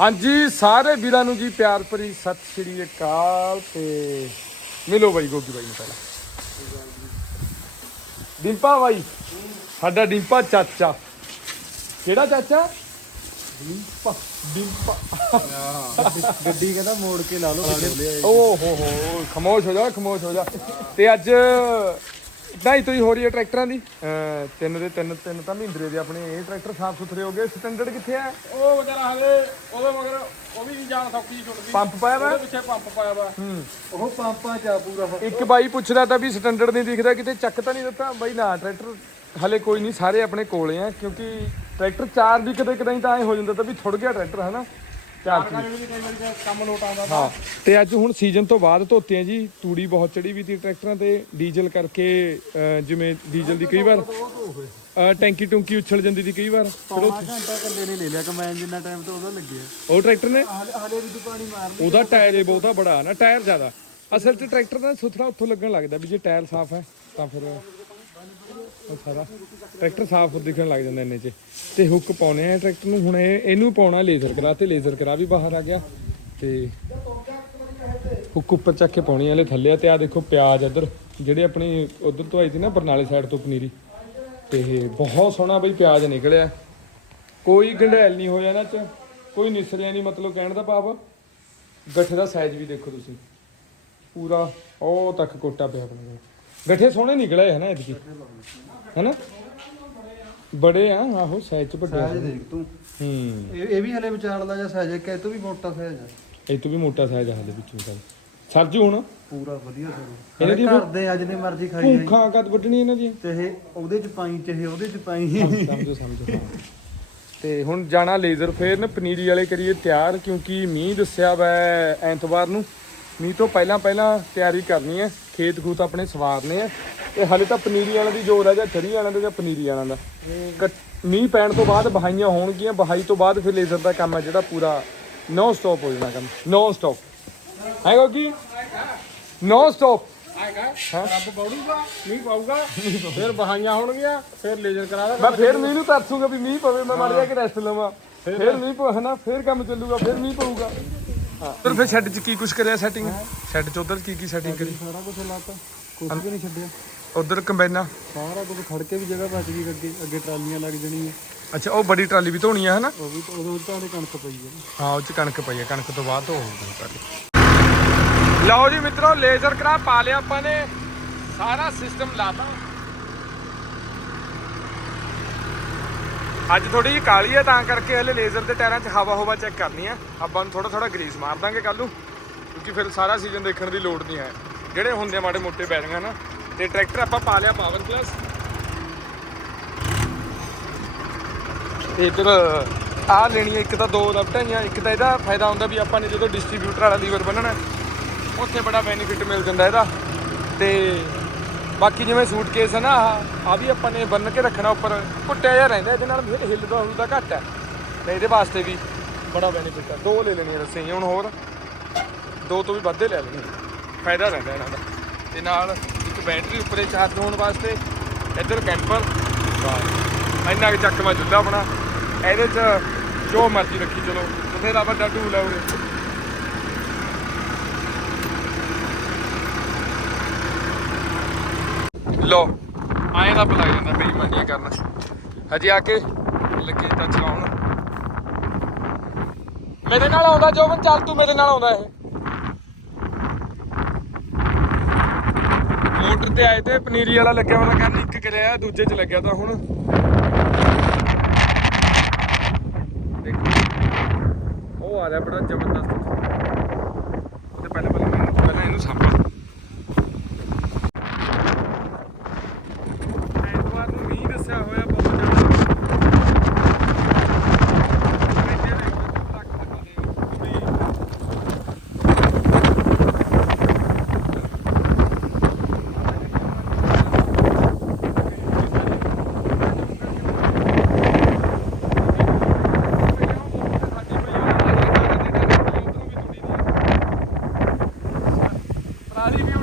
ਹਾਂਜੀ ਸਾਰੇ ਵੀਰਾਂ ਨੂੰ ਜੀ ਪਿਆਰ ਭਰੀ ਸਤਿ ਸ਼੍ਰੀ ਅਕਾਲ ਤੇ ਮਿਲੋ ਬਾਈ ਗੋਗੀ ਬਾਈ ਨੂੰ ਪਹਿਲਾਂ। ਡਿੰਪਾ ਬਾਈ ਸਾਡਾ ਡਿੰਪਾ ਚਾਚਾ। ਕਿਹੜਾ ਚਾਚਾ? ਡਿੰਪਾ ਡਿੰਪਾ। ਗੱਡੀ ਕਹਿੰਦਾ ਮੋੜ ਕੇ ਲਾ ਲਓ ਓ ਹੋ ਹੋ ਖਮੋਸ਼ ਹੋ ਜਾ ਖਮੋਸ਼ ਹੋ ਜਾ। ਤੇ ਅੱਜ ਢਾਈ ਤੋਂ ਹੀ ਹੋ ਰਹੀ ਹੈ ਟਰੈਕਟਰਾਂ ਦੀ। ਅਹ ਤਿੰਨ ਦੇ ਤਿੰਨ ਤਿੰਨ ਤਾਂ ਮਹਿੰਦਰੇ ਦੇ ਆਪਣੇ ਇਹ ਟਰੈਕਟਰ ਸਾਫ਼ ਸੁਥਰੇ ਹੋ ਗਏ। ਸਟੈਂਡਰਡ ਕਿੱਥੇ ਆ? ਉਹ ਵਿਚਾਰਾ ਹਲੇ ਉਹਦੇ ਮਗਰ ਉਹ ਵੀ ਜਾਨ ਸੌਕੀ ਛੁੱਟ ਗਈ। ਪੰਪ ਪਾਇਆ ਵਾ? ਉਹਦੇ ਪਿੱਛੇ ਪੰਪ ਪਾਇਆ ਵਾ। ਹੂੰ। ਉਹ ਪੰਪਾਂ ਚ ਆ ਪੂਰਾ। ਇੱਕ ਬਾਈ ਪੁੱਛਦਾ ਤਾਂ ਵੀ ਸਟੈਂਡਰਡ ਨਹੀਂ ਦਿਖਦਾ ਕਿਤੇ ਚੱਕ ਤਾਂ ਨਹੀਂ ਦਿੱਤਾ? ਬਾਈ ਨਾ ਟਰੈਕਟਰ ਹਲੇ ਕੋਈ ਨਹੀਂ ਸਾਰੇ ਆਪਣੇ ਕੋਲੇ ਆ ਕਿਉਂਕਿ ਟਰੈਕਟਰ ਚਾਰ ਵੀ ਕਦੇ ਕਦਾਈ ਤਾਂ ਐ ਹੋ ਜਾਂਦਾ ਤਾਂ ਵੀ ਥੁੜ ਗਿਆ ਟਰੈਕਟਰ ਹਨਾ? ਚਾਰ ਕਾਰਨ ਵੀ ਕਈ ਵਾਰੀ ਤਾਂ ਕੰਮ ਲੋਟ ਆਉਂਦਾ ਹਾਂ ਤੇ ਅੱਜ ਹੁਣ ਸੀਜ਼ਨ ਤੋਂ ਬਾਅਦ ਧੋਤੇ ਆ ਜੀ ਤੂੜੀ ਬਹੁਤ ਚੜੀ ਵੀ ਤੀ ਟਰੈਕਟਰਾਂ ਤੇ ਡੀਜ਼ਲ ਕਰਕੇ ਅਹ, ਜਿਵੇਂ ਡੀਜ਼ਲ ਦੀ ਕਈ ਵਾਰ ਅਹ, ਟੈਂਕੀ ਟੁੰਕੀ ਉਛਲ ਜਾਂਦੀ ਸੀ ਕਈ ਵਾਰ। ਫਿਰ ਉਹ- ਘੰਟਾ ਕੱਲੇ ਨੇ ਲੈ ਲਿਆ ਕਮੈਨ ਜਿੰਨਾ ਟਾਈਮ ਤੋਂ ਉਹਦਾ ਲੱਗਿਆ। ਉਹ ਟਰੈਕਟਰ ਨੇ? ਹਲੇ ਹਲੇ ਵੀ ਤੂੰ ਪਾਣੀ ਮਾਰ ਲਈ। ਉਹਦਾ ਟਾਇਰ ਹੀ ਬਹੁਤਾ ਬੜਾ ਨਾ ਟਾਇਰ ਜ਼ਿਆਦਾ। ਅਸਲ 'ਚ ਟਰੈਕਟਰ ਦਾ ਸੁਥਰਾ ਉੱਥੋਂ ਲੱਗਣ ਲੱਗਦਾ ਵੀ ਜੇ ਟਾਇਰ ਸਾਫ਼ ਹੈ ਤਾਂ ਫਿਰ ਉਹ ਸਾਰਾ। ਟਰੈਕਟਰ ਸਾਫ਼ ਦਿਖਣ ਲੱਗ ਜਾਂਦਾ ਇੰਨੇ 'ਚ। ਤੇ ਹੁੱਕ ਪਾਉਣੇ ਆ ਟਰੈਕਟਰ ਨੂੰ। ਹੁਣ ਇਹ ਇਹਨੂੰ ਪਾਉਣਾ ਲੇਜ਼ਰ ਕਰਾ ਤੇ ਲੇਜ਼ਰ ਕਰਾ ਵੀ ਬਾਹਰ ਆ ਗਿਆ। ਤੇ ਹੁੱਕ ਉੱਪਰ ਚੱਕ ਕੇ ਪਾਉਣੀ ਹਲੇ ਥੱਲੇ। ਤੇ ਆ ਦੇਖੋ ਪਿਆਜ਼ ਇੱਧਰ, ਜਿਹੜੇ ਆਪਣੀ ਉਧਰ ਤੋਂ ਆਈ ਸੀ ਨਾ ਬਰਨਾਲੇ ਸਾਈਡ ਤੋਂ ਪਨੀਰੀ। ਤੇ ਬਹੁਤ ਸੋਹਣਾ ਬਈ ਪਿਆਜ਼ ਨਿਕਲਿਆ। ਕੋਈ ਗੰਢੈਲ ਨਹੀਂ ਹੋਇਆ ਇਹਨਾਂ 'ਚ। ਕੋਈ ਨਿਸਰਿਆ ਨਹੀਂ, ਮਤਲਬ ਕਹਿਣ ਦਾ ਭਾਵ। ਗੱਠੇ ਦਾ ਸਾਈਜ਼ ਵੀ ਦੇਖੋ ਤੁਸੀਂ। ਪੂਰਾ ਉਹ ਤੱਕ ਕੋਟਾ ਪਿਆ ਆਪਣੇ। ਗੱਠੇ ਸੋਹਣੇ ਨਿਕਲੇ ਹਨ ਐਤਕੀ ਹੈਨਾ? ਬੜੇ ਆ ਆਹੋ ਸਾਈਜ਼ ਚ ਵੱਡੇ ਆ। ਸਾਈਜ਼ ਦੇਖ ਤੂੰ। ਹੂੰ। ਇਹ ਇਹ ਵੀ ਹਲੇ ਵਿਚਾਰਲਾ ਜਿਹਾ ਸਾਈਜ਼ ਹੈ ਕਿ ਇਹ ਤੋਂ ਵੀ ਮੋਟਾ ਸਾਈਜ਼ ਹੈ ਇਹ ਤੋਂ ਵੀ ਮੋਟਾ ਸਾਈਜ਼ ਆ ਹਲੇ ਵਿੱਚੋਂ ਤਾਂ। ਸਰਜੂ ਹੁਣ? ਪੂਰਾ ਵਧੀਆ ਸਰ। ਇਹਨੇ ਦੀ ਘਰ ਦੇ ਅੱਜ ਨੇ ਮਰਜ਼ੀ ਖਾਈ ਜਾਈ। ਭੂਖਾਂ ਕਦ ਵੱਢਣੀ ਇਹਨਾਂ ਦੀ? ਚਾਹੇ ਉਹਦੇ ਚ ਪਾਈ ਚਾਹੇ ਉਹਦੇ ਚ ਪਾਈ। ਸਮਝੋ ਸਮਝੋ ਹਾਂ। ਤੇ ਹੁਣ ਜਾਣਾ ਲੇਜ਼ਰ ਫੇਰ ਨਾ ਪਨੀਰੀ ਵਾਲੇ ਕਰੀਏ ਤਿਆਰ ਕਿਉਂਕਿ ਮੀਂਹ ਦੱਸਿਆ ਵੈ ਐਤਵਾਰ ਨੂੰ। ਮੀਂਹ ਤੋਂ ਪਹਿਲਾਂ ਪਹਿਲਾਂ ਤਿਆਰੀ ਕਰਨੀ ਹੈ। ਖੇਤ ਖੂਤ ਆਪਣੇ ਸਵਾਰਨੇ ਆ। ਤੇ ਹਲੇ ਤਾਂ ਪਨੀਰੀ ਵਾਲਿਆਂ ਦੀ ਜੋਰ ਹੈ ਜਾਂ ਚਰੀ ਵਾਲਿਆਂ ਦਾ ਜਾਂ ਪਨੀਰੀ ਵਾਲਿਆਂ ਦਾ। ਕੱਟ- ਮੀਂਹ ਪੈਣ ਤੋਂ ਬਾਅਦ ਬਹਾਈਆਂ ਹੋਣਗੀਆਂ ਬਹਾਈ ਤੋਂ ਬਾਅਦ ਫਿਰ ਲੇਜ਼ਰ ਦਾ ਕੰਮ ਹੈ ਜਿਹੜਾ ਪੂਰਾ ਨੋ ਸਟਾਪ ਹੋ ਜਾਣਾ ਕੰਮ। ਨੋ ਸਟਾਪ ਹੈ ਗੋਗੀ? ਨੋ ਸਟਾਪ ਆਏਗਾ ਰੱਬ ਬੌੜੂਗਾ ਮੀਂਹ ਪਾਊਗਾ ਫਿਰ ਬਹਾਈਆਂ ਹੋਣਗੀਆਂ ਫਿਰ ਲੇਜ਼ਰ ਕਰਾ ਦੇ ਮੈਂ ਫੇਰ ਮੀਂਹ ਨੂੰ ਤਰਸੂਗਾ ਵੀ ਮੀਂਹ ਪਵੇ ਮੈਂ ਮਰ ਜਾ ਕੇ ਰੈਸਟ ਲਵਾਂ। ਫੇਰ ਮੀਂਹ ਪਵੇ ਨਾ ਫੇਰ ਕੰਮ ਚੱਲੂਗਾ ਫੇਰ ਮੀਂਹ ਪਊਗਾ। ਫਿਰ ਫਿਰ ਸ਼ੈੱਡ 'ਚ ਕੀ ਕੁਝ ਕਰਿਆ ਸੈਟਿੰਗ ਸ਼ੈੱਡ 'ਚ ਉਧਰ ਕੀ ਕੀ ਸੈਟਿੰਗ ਕਰੀ? ਸਾਰਾ ਕੁਝ ਲਾਤਾ ਕੁਝ ਵੀ ਨਹੀਂ ਛੱਡਿਆ। ਉਧਰ ਕੰਬਾਈਨਾਂ? ਸਾਰਾ ਕੁਝ ਖੜ ਕੇ ਵੀ ਜਗ੍ਹਾ ਬਚ ਗਈ ਅੱਗੇ ਅੱਗੇ ਟਰਾਲੀਆਂ ਲੱਗ ਜਣੀਆਂ। ਅੱਛਾ ਉਹ ਬੜੀ ਟਰਾਲੀ ਵੀ ਧੋਣੀ ਆ ਹਨਾ? ਉਹ ਵੀ ਵਿੱਚ ਤਾਂ ਕਣਕ ਪਈ ਹੈ। ਹਾਂ ਉਹ 'ਚ ਕਣਕ ਪਈ ਆ ਕਣਕ ਤੋਂ ਬਾਅਦ ਧੋਊਗੀ ਟਰਾਲੀ। ਲਓ ਜੀ ਮਿੱਤਰੋ ਲੇਜ਼ਰ ਕਰਾ ਪਾ ਲਿਆ ਆਪਾਂ ਨੇ। ਸਾਰਾ ਸਿਸਟਮ ਲਾਤਾ ਅੱਜ ਥੋੜੀ ਜਿਹੀ ਕਾਲੀ ਆ, ਤਾਂ ਕਰਕੇ ਹਲੇ ਲੇਜ਼ਰ ਦੇ ਟਾਇਰਾਂ 'ਚ ਹਵਾ ਹਵਾ ਚੈੱਕ ਕਰਨੀ ਹੈ ਆਪਾਂ ਨੂੰ ਥੋੜਾ ਥੋੜਾ ਗਰੀਸ ਮਾਰ ਦਾਂਗੇ ਕੱਲ ਨੂੰ, ਕਿਉਂਕਿ ਫਿਰ ਸਾਰਾ ਸੀਜ਼ਨ ਦੇਖਣ ਦੀ ਲੋੜ ਨਹੀਂ ਹੈ। ਜਿਹੜੇ ਹੁੰਦੇ ਆ ਮਾੜੇ ਮੋਟੇ ਬੈਰਿੰਗ ਨਾ, ਤੇ ਟਰੈਕਟਰ ਆਪਾਂ ਪਾ ਲਿਆ ਪਾਵਰ ਪਲੱਸ ਇਧਰ ਆ ਲੈਣੀ ਹੈ ਇੱਕ ਤਾਂ ਦੋ ਰਬਟਾਂ ਇੱਕ ਤਾਂ ਇਹਦਾ ਫਾਇਦਾ ਹੁੰਦਾ ਵੀ ਆਪਾਂ ਨੇ ਜਦੋਂ ਡਿਸਟ੍ਰੀਬਿਊਟਰ ਵਾਲਾ ਲੀਵਰ ਬੰਨਣਾ, ਉੱਥੇ ਬੜਾ ਬੈਨੀਫਿਟ ਮਿਲ ਜਾਂਦਾ ਇਹਦਾ। ਤੇ ਬਾਕੀ ਜਿਵੇਂ ਸੂਟਕੇਸ ਹੈ ਨਾ, ਆਹ ਆ ਵੀ ਆਪਾਂ ਨੇ ਬੰਨ ਕੇ ਰੱਖਣਾ ਉੱਪਰ, ਘੁੱਟਿਆ ਜਿਹਾ ਰਹਿੰਦਾ, ਇਹਦੇ ਨਾਲ ਫਿਰ ਹਿੱਲਦਾ ਹੁਲਦਾ ਘੱਟ ਹੈ। ਤੇ ਇਹਦੇ ਵਾਸਤੇ ਵੀ ਬੜਾ ਬੈਨੀਫਿਟ ਹੈ ਦੋ ਲੈ ਲੈਣੀਆਂ ਰੱਸੇ ਹੁਣ ਹੋਰ। ਦੋ ਤੋਂ ਵੀ ਵੱਧੇ ਲੈ ਲੈਣੀ ਫਾਇਦਾ ਰਹਿੰਦਾ ਇਹਨਾਂ ਦਾ। ਤੇ ਨਾਲ ਇੱਕ ਬੈਟਰੀ ਉੱਪਰੇ ਚਾਰਜ ਹੋਣ ਵਾਸਤੇ, ਇੱਧਰ ਕੈਂਪਰ ਬਸ ਇੰਨਾ ਕੁ ਮੈਂ ਚੁੱਲ੍ਹਾ ਆਪਣਾ ਇਹਦੇ 'ਚ ਜੋ ਮਰਜ਼ੀ ਰੱਖੀ ਚਲੋ। ਬਥੇਰਾ ਵੱਡਾ ਟੂਲ ਹੈ ਉਰੇ ਲੋ ਆਏ ਦਾ ਪਤਾ ਜਾਂਦਾ ਬੇਈਮਾਨੀਆਂ ਕਰਨ। ਹਜੇ ਆ ਕੇ ਲੱਗੇ ਤਾਂ ਚਲਾਉਣ। ਮੇਰੇ ਨਾਲ ਆਉਂਦਾ ਜੋਬਨ, ਚੱਲ ਤੂੰ ਮੇਰੇ ਨਾਲ ਆਉਂਦਾ ਇਹ। ਮੋਟਰ ਤੇ ਆਏ ਤੇ ਪਨੀਰੀ ਵਾਲਾ ਲੱਗਿਆ ਵਾਲਾ ਕਰਨ ਇੱਕ ਕਰਿਆ, ਦੂਜੇ 'ਚ ਲੱਗਿਆ ਤਾਂ ਹੁਣ। ਦੇਖੋ। ਉਹ ਆ ਰਿਹਾ ਬੜਾ ਜ਼ਬਰਦਸਤ I'll leave you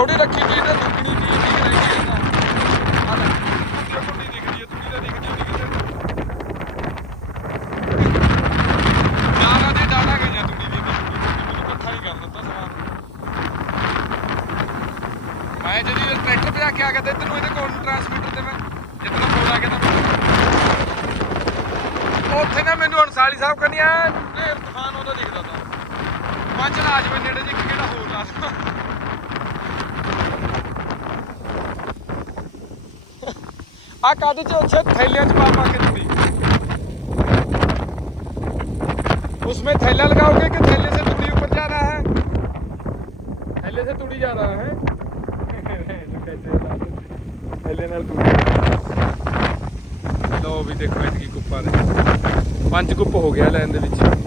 ਥੋੜੀ ਰੱਖੀ ਤੁਸੀਂ ਤਾਂ ਦੁੱਗਣੀ ਚੀਜ਼ ਠੀਕ ਰਹਿ ਗਈ ਨਾ ਆ ਲੈ ਇਹ ਦਿਖਦੀ ਹੈ ਤੂੜੀ ਤਾਂ ਦਿਖਦੀ ਨਹੀਂ ਕਿਤੇ ਯਾਰਾਂ ਦੇ ਡਾਟਾ ਗਈਆਂ ਤੂੜੀ ਦੀ ਮੈਨੂੰ ਇਕੱਠਾ ਹੀ ਕਰ ਦਿੱਤਾ ਸਮਾਨ। ਮੈਂ ਜਿਹੜੀ ਇਹ ਟਰੈਕਟਰ ਭਜਾ ਕੇ ਆ ਗਿਆ ਤੇ ਤੈਨੂੰ ਇਹਦੇ ਕੋਲ ਟਰਾਂਸਮਿਟਰ ਤੇ ਮੈਂ ਜਿੱਦਾਂ ਫੋਨ ਆ ਗਿਆ ਤਾਂ ਉੱਥੇ ਨਾ ਮੈਨੂੰ ਅਨਸਾਲੀ ਸਾਹਿਬ ਕਹਿੰਦੀ ਆ ਢੇਰ ਤੂਫਾਨ ਉਹਦਾ ਦਿਖਦਾ ਤਾ। ਮੈਂ ਚਲਾ ਆ ਨੇੜੇ ਜੀ ਕਿਹੜਾ ਹੋਰ ਲਾ ਦੇਵਾਂ ਆ ਕਾਦੇ ਚ ਉੱਥੇ थैलियां ਚ पा पा के तुड़ी उसमें थैला लगाओगे कि थैले से तुड़ी ऊपर जा रहा है थैले से तुड़ी जा रहा है ਥੈਲੇ ਨਾਲ ਤੁੜੀ ਲੋ ਵੀ ਦੇਖੋ ਇਤਕੀ ਕੁੱਪਾ ਦੇ ਪੰਜ ਕੁੱਪ ਹੋ ਗਿਆ ਲਾਈਨ ਦੇ ਵਿੱਚ